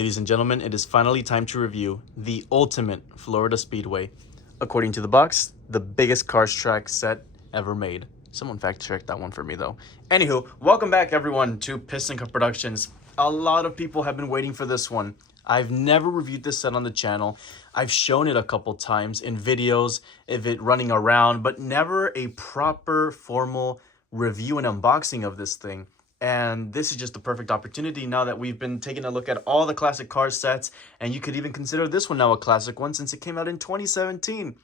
Ladies and gentlemen, it is finally time to review the ultimate Florida Speedway. According to the box, the biggest cars track set ever made. Someone fact checked that one for me though. Anywho, welcome back everyone to Piston Cup Productions. A lot of people have been waiting for this one. I've never reviewed this set on the channel. I've shown it a couple times in videos of it running around, but never a proper formal review and unboxing of this thing. And this is just the perfect opportunity now that we've been taking a look at all the classic car sets, and you could even consider this one now a classic one since it came out in 2017,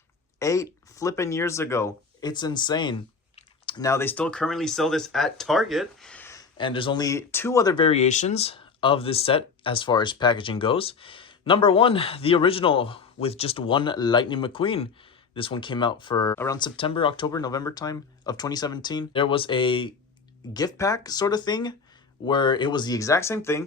8 flipping years ago. It's insane. Now they still currently sell this at Target, and there's only 2 other variations of this set as far as packaging goes. Number 1, the original with just one Lightning McQueen. This one came out for around September, October, November time of 2017. There was a gift pack sort of thing where it was the exact same thing,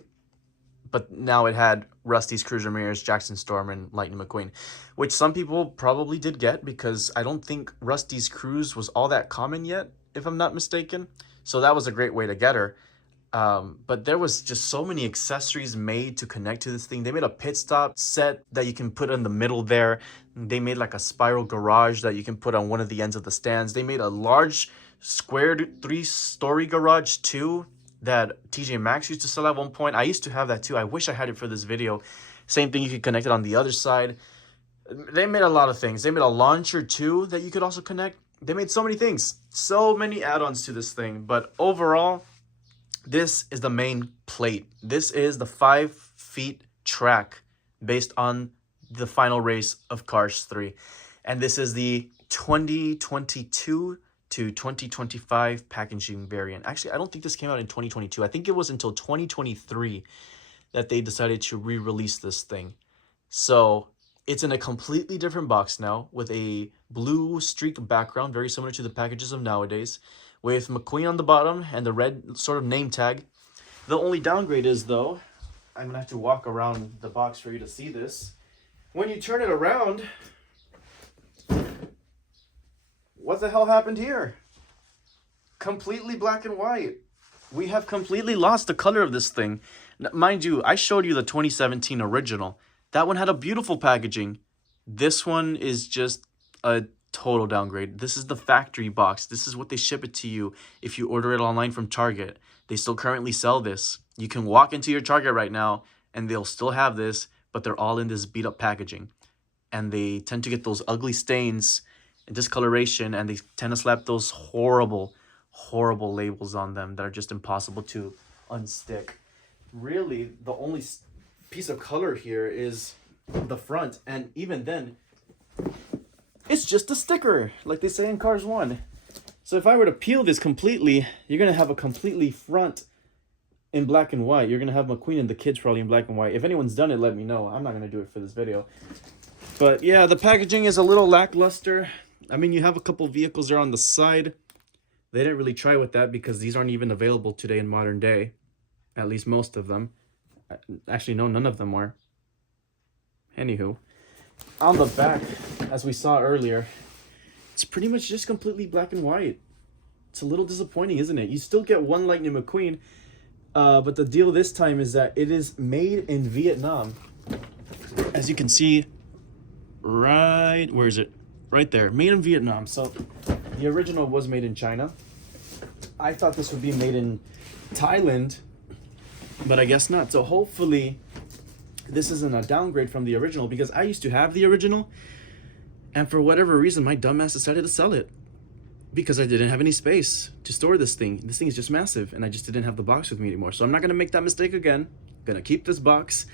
but now it had Rusty's, Cruz Ramirez, Jackson Storm, and Lightning McQueen, which some people probably did get because I don't think Rusty's Cruz was all that common yet, if I'm not mistaken. So that was a great way to get her. But there was just so many accessories made to connect to this thing. They made a pit stop set that you can put in the middle there. They made like a spiral garage that you can put on one of the ends of the stands. They made a large squared 3-story garage too that TJ Maxx used to sell at one point. I used to have that too. I wish I had it for this video. Same thing, you could connect it on the other side. They made a lot of things. They made a launcher too that you could also connect. They made so many things, so many add-ons to this thing. But overall, this is the main plate. This is the 5-feet track based on the final race of Cars 3. And this is the 2022 to 2025 packaging variant. Actually, I don't think this came out in 2022. I think it was until 2023 that they decided to re-release this thing. So it's in a completely different box now with a blue streak background, very similar to the packages of nowadays, with McQueen on the bottom and the red sort of name tag. The only downgrade is though, I'm gonna have to walk around the box for you to see this. When you turn it around, what the hell happened here? Completely black and white. We have completely lost the color of this thing. Mind you, I showed you the 2017 original. That one had a beautiful packaging. This one is just a total downgrade. This is the factory box. This is what they ship it to you if you order it online from Target. They still currently sell this. You can walk into your Target right now and they'll still have this, but they're all in this beat up packaging. And they tend to get those ugly stains and discoloration, and they tend to slap those horrible labels on them that are just impossible to unstick. Really, the only piece of color here is the front, and even then, it's just a sticker, like they say in Cars 1. So if I were to peel this completely, you're going to have a completely front in black and white. You're going to have McQueen and the kids probably in black and white. If anyone's done it, let me know. I'm not going to do it for this video. But yeah, the packaging is a little lackluster. I mean, you have a couple vehicles there on the side. They didn't really try with that because these aren't even available today in modern day. At least most of them. Actually, no, none of them are. Anywho, on the back, as we saw earlier, it's pretty much just completely black and white. It's a little disappointing, isn't it? You still get one Lightning McQueen, but the deal this time is that it is made in Vietnam. As you can see, right, where is it? Right there, made in Vietnam. So the original was made in China. I thought this would be made in Thailand, but I guess not. So hopefully this isn't a downgrade from the original, because I used to have the original, and for whatever reason my dumbass decided to sell it because I didn't have any space to store this thing. This thing is just massive, and I just didn't have the box with me anymore. So I'm not going to make that mistake again. I'm going to keep this box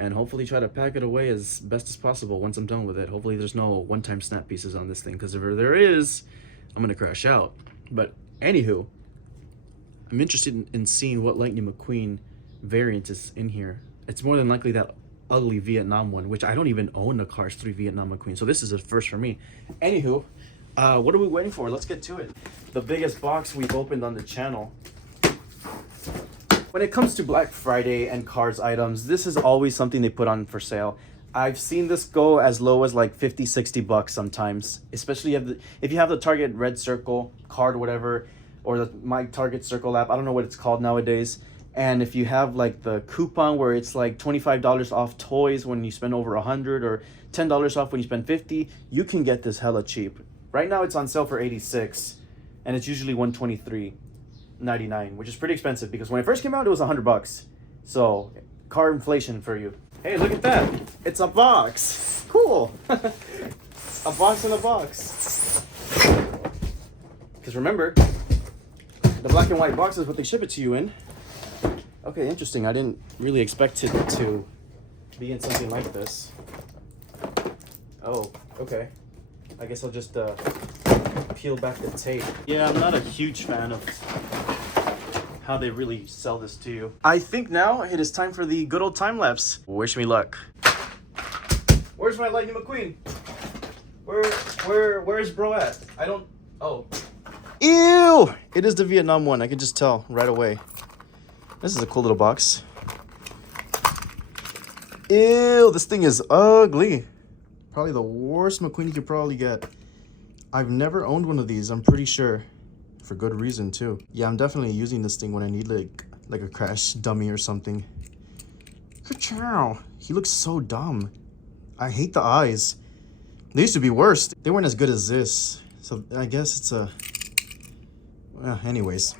and hopefully try to pack it away as best as possible once I'm done with it. Hopefully there's no one-time snap pieces on this thing, because if there is, I'm going to crash out. But anywho, I'm interested in seeing what Lightning McQueen variant is in here. It's more than likely that ugly Vietnam one, which I don't even own the Cars 3 Vietnam McQueen, so this is a first for me. Anywho, what are we waiting for? Let's get to it. The biggest box we've opened on the channel. When it comes to Black Friday and Cars items, this is always something they put on for sale. I've seen this go as low as like 50, 60 bucks sometimes, especially if you have the Target Red Circle card, whatever, or the My Target Circle app. I don't know what it's called nowadays. And if you have like the coupon where it's like $25 off toys when you spend over 100, or $10 off when you spend 50, you can get this hella cheap. Right now it's on sale for 86, and it's usually 123.99, which is pretty expensive because when it first came out it was $100. So car inflation for you. Hey, look at that. It's a box. Cool. A box in a box. Because remember, the black and white box is what they ship it to you in. Okay, interesting. I didn't really expect it to be in something like this. Oh, okay. I guess I'll just peel back the tape. Yeah, I'm not a huge fan of how they really sell this to you. I think now it is time for the good old time lapse. Wish me luck. Where's my Lightning McQueen? Where's bro at? I don't. Oh. Ew! It is the Vietnam one. I can just tell right away. This is a cool little box. Ew! This thing is ugly. Probably the worst McQueen you could probably get. I've never owned one of these. I'm pretty sure. For good reason too. Yeah, I'm definitely using this thing when I need like a crash dummy or something. Ka-chow! He looks so dumb. I hate the eyes. They used to be worse. They weren't as good as this. So I guess it's a... Well, anyways.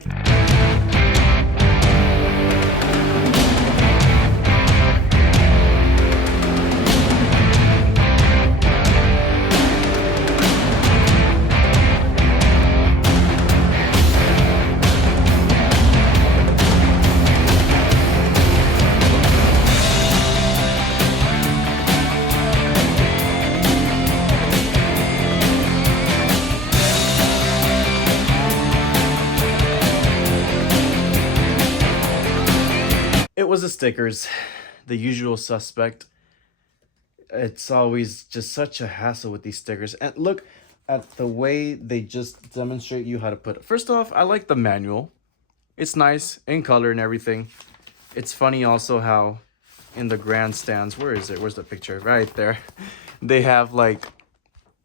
It was the stickers, the usual suspect. It's always just such a hassle with these stickers. And look at the way they just demonstrate you how to put it. First off, I like the manual. It's nice in color and everything. It's funny also how in the grandstands, where is it? Where's the picture? Right there. They have like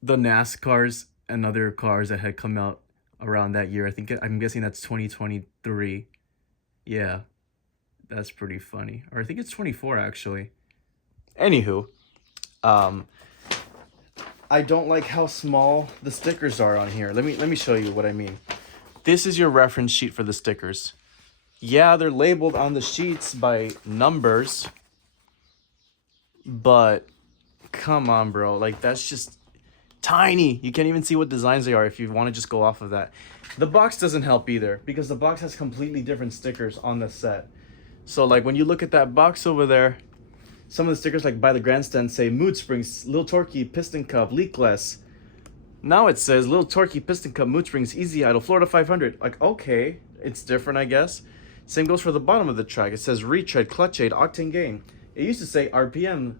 the NASCARs and other cars that had come out around that year. I'm guessing that's 2023. Yeah. That's pretty funny. Or I think it's 24 actually. Anywho, I don't like how small the stickers are on here. Let me show you what I mean. This is your reference sheet for the stickers. Yeah, they're labeled on the sheets by numbers, but come on, bro. Like, that's just tiny. You can't even see what designs they are if you want to just go off of that. The box doesn't help either because the box has completely different stickers on the set. So like when you look at that box over there, some of the stickers like by the grandstand say Mood Springs, Little Torquey, Piston Cup, Leakless. Now it says Little Torquey, Piston Cup, Mood Springs, Easy Idle, Florida 500. Like, okay, it's different, I guess. Same goes for the bottom of the track. It says Retread, Clutch Aid, Octane Gain. It used to say RPM,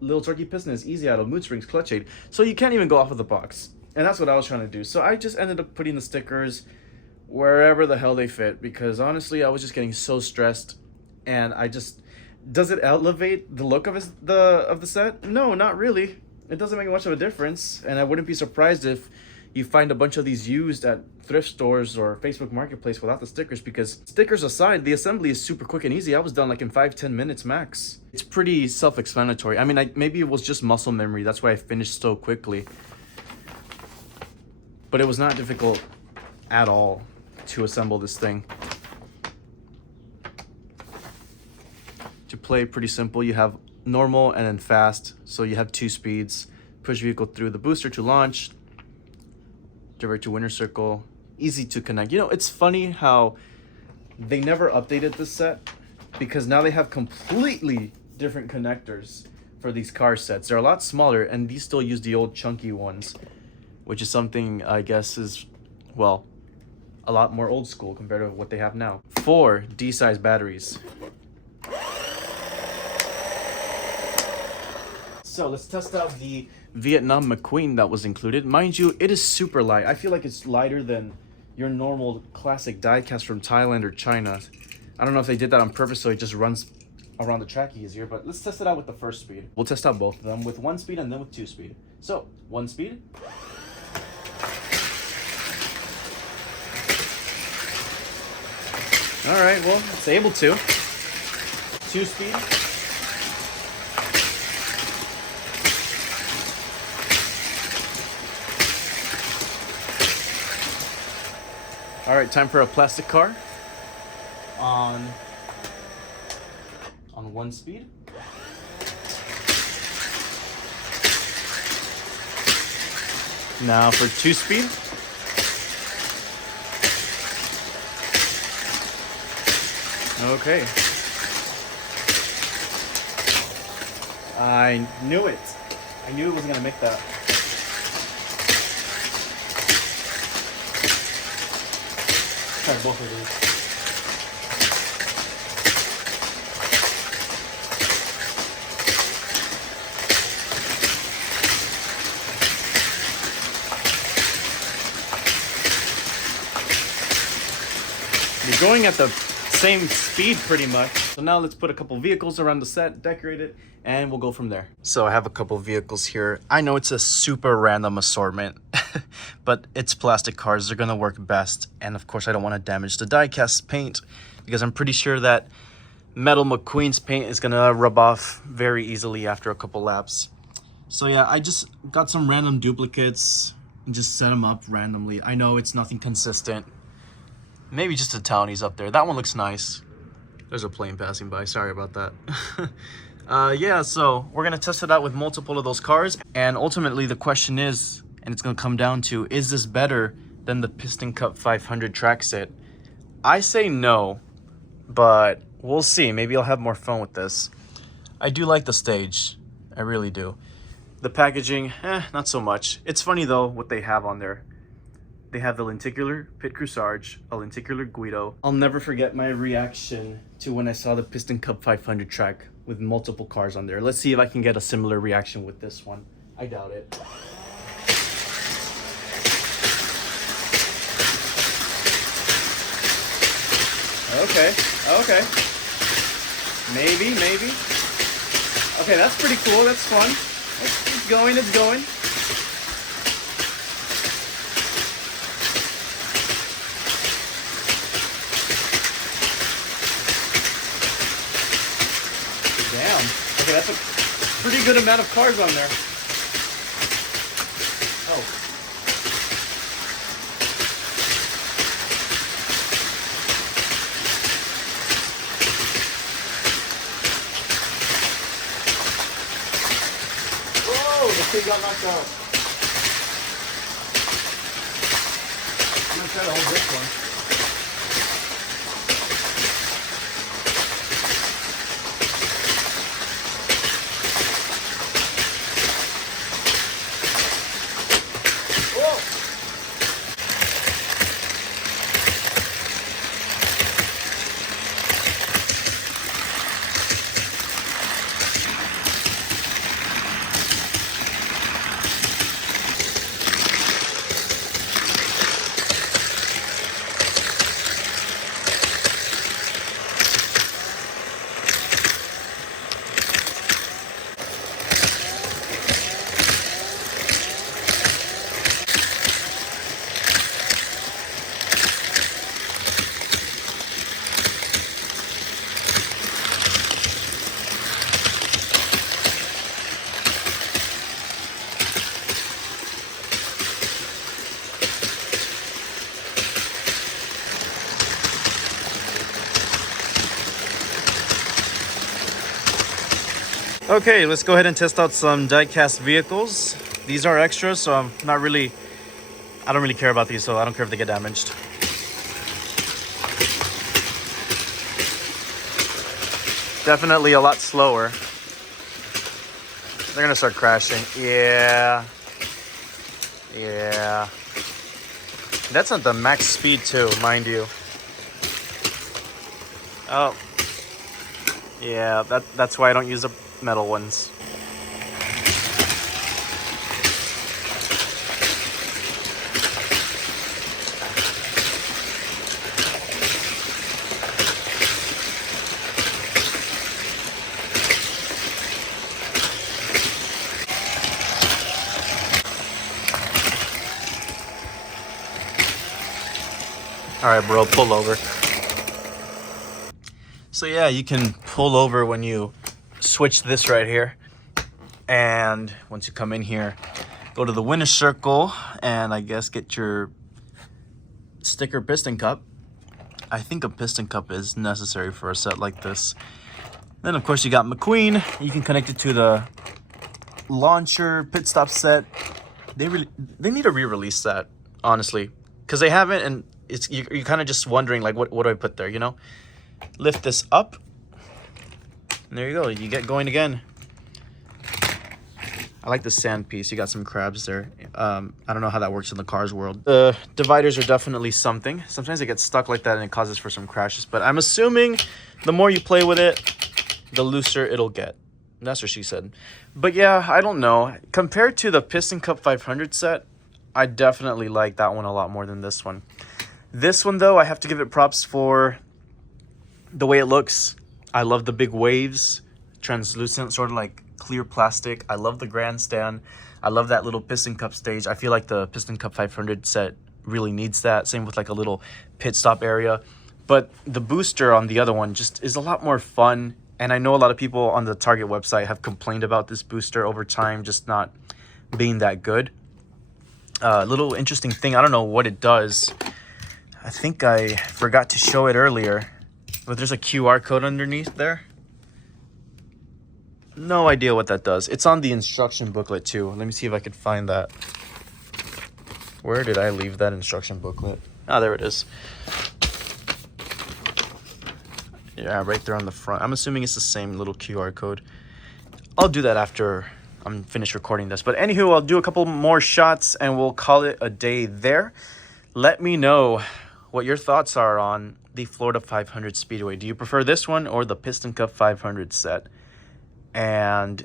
Little Torquey Pistons, Easy Idle, Mood Springs, Clutch Aid. So you can't even go off of the box. And that's what I was trying to do. So I just ended up putting the stickers wherever the hell they fit because honestly, I was just getting so stressed. And I just, does it elevate the look of the set? No, not really. It doesn't make much of a difference. And I wouldn't be surprised if you find a bunch of these used at thrift stores or Facebook Marketplace without the stickers, because stickers aside, the assembly is super quick and easy. I was done like in 5-10 minutes max. It's pretty self-explanatory. I mean, maybe it was just muscle memory. That's why I finished so quickly. But it was not difficult at all to assemble this thing. To play, pretty simple. You have normal and then fast, so you have 2 speeds. Push vehicle through the booster to launch, divert to winner circle, easy to connect. You know, it's funny how they never updated this set because now they have completely different connectors for these car sets. They're a lot smaller and these still use the old chunky ones, which is something I guess is, well, a lot more old school compared to what they have now. 4 D-size batteries. So let's test out the Vietnam McQueen that was included. Mind you, it is super light. I feel like it's lighter than your normal classic diecast from Thailand or China. I don't know if they did that on purpose so it just runs around the track easier, but let's test it out with the first speed. We'll test out both of them with 1 speed and then with 2 speed. So 1 speed. All right, well, it's able to. 2-speed. All right, time for a plastic car on 1 speed. Now for 2-speed. Okay. I knew it. I knew it wasn't gonna make that. Try both of these. You're going at the same speed pretty much. So now let's put a couple vehicles around the set, decorate it, and we'll go from there. So I have a couple vehicles here. I know it's a super random assortment, but it's plastic cars. They're gonna work best. And of course, I don't wanna damage the die-cast paint because I'm pretty sure that Metal McQueen's paint is gonna rub off very easily after a couple laps. So yeah, I just got some random duplicates and just set them up randomly. I know it's nothing consistent. Maybe just the townies up there. That one looks nice. There's a plane passing by. Sorry about that. Yeah, so we're going to test it out with multiple of those cars. And ultimately, the question is, and it's going to come down to, is this better than the Piston Cup 500 track set? I say no, but we'll see. Maybe I'll have more fun with this. I do like the stage. I really do. The packaging, not so much. It's funny, though, what they have on there. They have the lenticular Pit Crew Sarge, a lenticular Guido. I'll never forget my reaction to when I saw the Piston Cup 500 track with multiple cars on there. Let's see if I can get a similar reaction with this one. I doubt it. Okay. Maybe. Okay, that's pretty cool. That's fun. It's going. Damn. Okay, that's a pretty good amount of cars on there. Oh. Whoa, the kid got knocked out. I'm gonna try to hold this one. Okay, let's go ahead and test out some die-cast vehicles. These are extras, so I don't really care about these, so I don't care if they get damaged. Definitely a lot slower. They're gonna start crashing. Yeah. That's at the max speed too, mind you. Oh. Yeah, that's why I don't use the metal ones. All right, bro, pull over. So yeah, you can pull over when you switch this right here. And once you come in here, go to the winner's circle and I guess get your sticker piston cup. I think a piston cup is necessary for a set like this. Then of course you got McQueen. You can connect it to the launcher pit stop set. They need to re-release that, honestly, because they haven't, and it's you're kind of just wondering like what do I put there, you know? Lift this up, and there you go. You get going again. I like the sand piece. You got some crabs there. I don't know how that works in the Cars world. The dividers are definitely something. Sometimes they get stuck like that and it causes for some crashes. But I'm assuming the more you play with it, the looser it'll get. That's what she said. But yeah, I don't know. Compared to the Piston Cup 500 set, I definitely like that one a lot more than this one. This one, though, I have to give it props for the way it looks. I love the big waves. Translucent, sort of like clear plastic. I love the grandstand. I love that little Piston Cup stage. I feel like the Piston Cup 500 set really needs that. Same with like a little pit stop area. But the booster on the other one just is a lot more fun. And I know a lot of people on the Target website have complained about this booster over time just not being that good. Little interesting thing. I don't know what it does. I think I forgot to show it earlier. But there's a QR code underneath there. No idea what that does. It's on the instruction booklet too. Let me see if I could find that. Where did I leave that instruction booklet? Ah, there it is. Yeah, right there on the front. I'm assuming it's the same little QR code. I'll do that after I'm finished recording this. But anywho, I'll do a couple more shots and we'll call it a day there. Let me know what your thoughts are on the Florida 500 Speedway. Do you prefer this one or the Piston Cup 500 set? And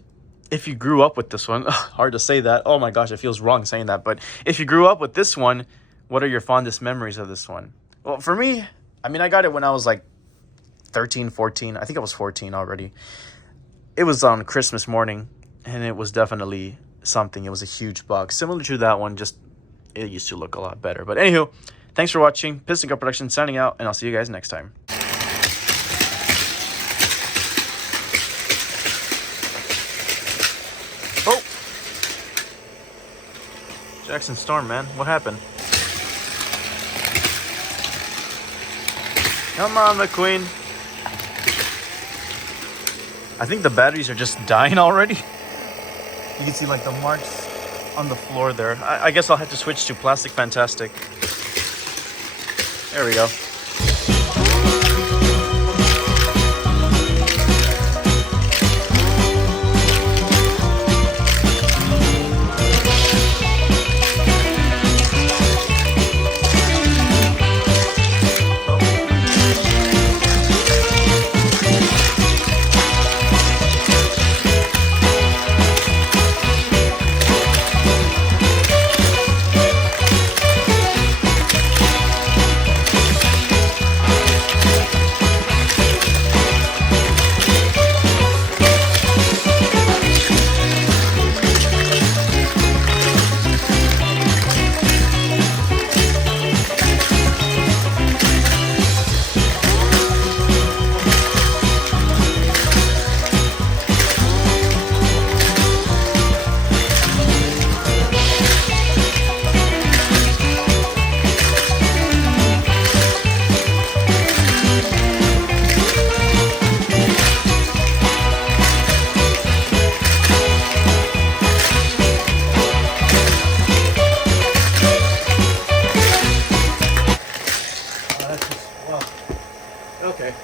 if you grew up with this one, hard to say that. Oh my gosh, it feels wrong saying that. But if you grew up with this one, what are your fondest memories of this one? Well, for me, I mean, I got it when I was like 13, 14. I think I was 14 already. It was on Christmas morning, and it was definitely something. It was a huge box. Similar to that one, just it used to look a lot better. But anywho, thanks for watching. Piston Cup Productions signing out, and I'll see you guys next time. Oh! Jackson Storm, man. What happened? Come on, McQueen. I think the batteries are just dying already. You can see like the marks on the floor there. I guess I'll have to switch to Plastic Fantastic. There we go.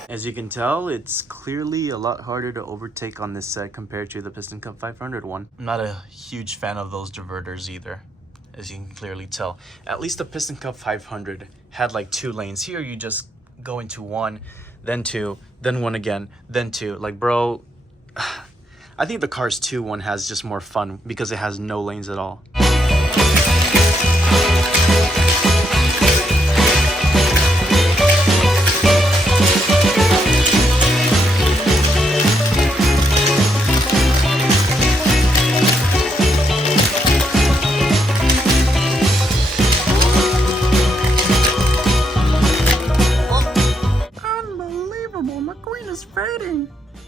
As you can tell, it's clearly a lot harder to overtake on this set compared to the Piston Cup 500 one. I'm not a huge fan of those diverters either, as you can clearly tell. At least the Piston Cup 500 had like 2 lanes. Here you just go into 1, then 2, then 1 again, then 2. Like, bro, I think the Cars 2 one has just more fun because it has no lanes at all.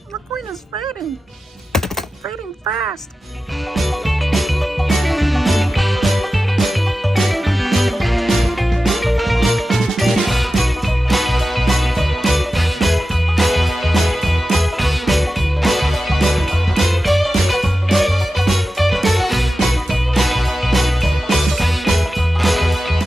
McQueen is fading. Fading fast.